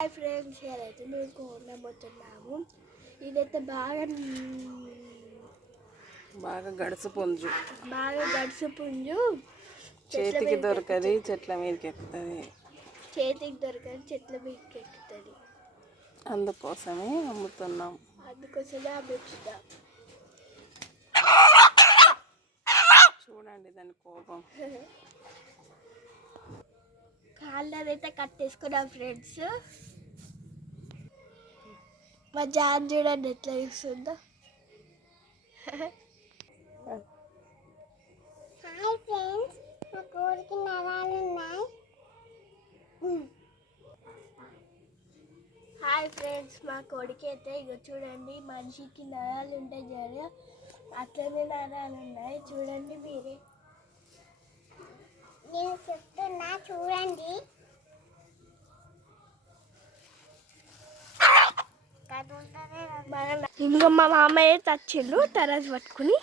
Hi friends, అయితే మేము కొనబోతున్నాము. ఇదైతే బాగా గడుసు పుంజు చేతికి దొరకది, చెట్ల మీదకి ఎక్కుతుంది. అందుకోసమే అమ్ముతున్నాం. చూడండి దాని కోపం. కాళ్ళనైతే కట్టేసుకున్నాం ఫ్రెండ్స్. మా జాన్ చూడండి ఎట్లా చూస్తుందో. హాయ్ ఫ్రెండ్స్, మా కోడికి నరాలు ఉన్నాయి. హాయ్ ఫ్రెండ్స్, మా కోడికి అయితే ఇక చూడండి, మనిషికి నరాలు ఉంటాయి జర అట్లనే నరాలు ఉన్నాయి. చూడండి మీరే, నేను చెప్తున్నా చూడండి. ఇంకా మా మామయ్య తెచ్చిండు టెర్రస్ పట్టుకుని.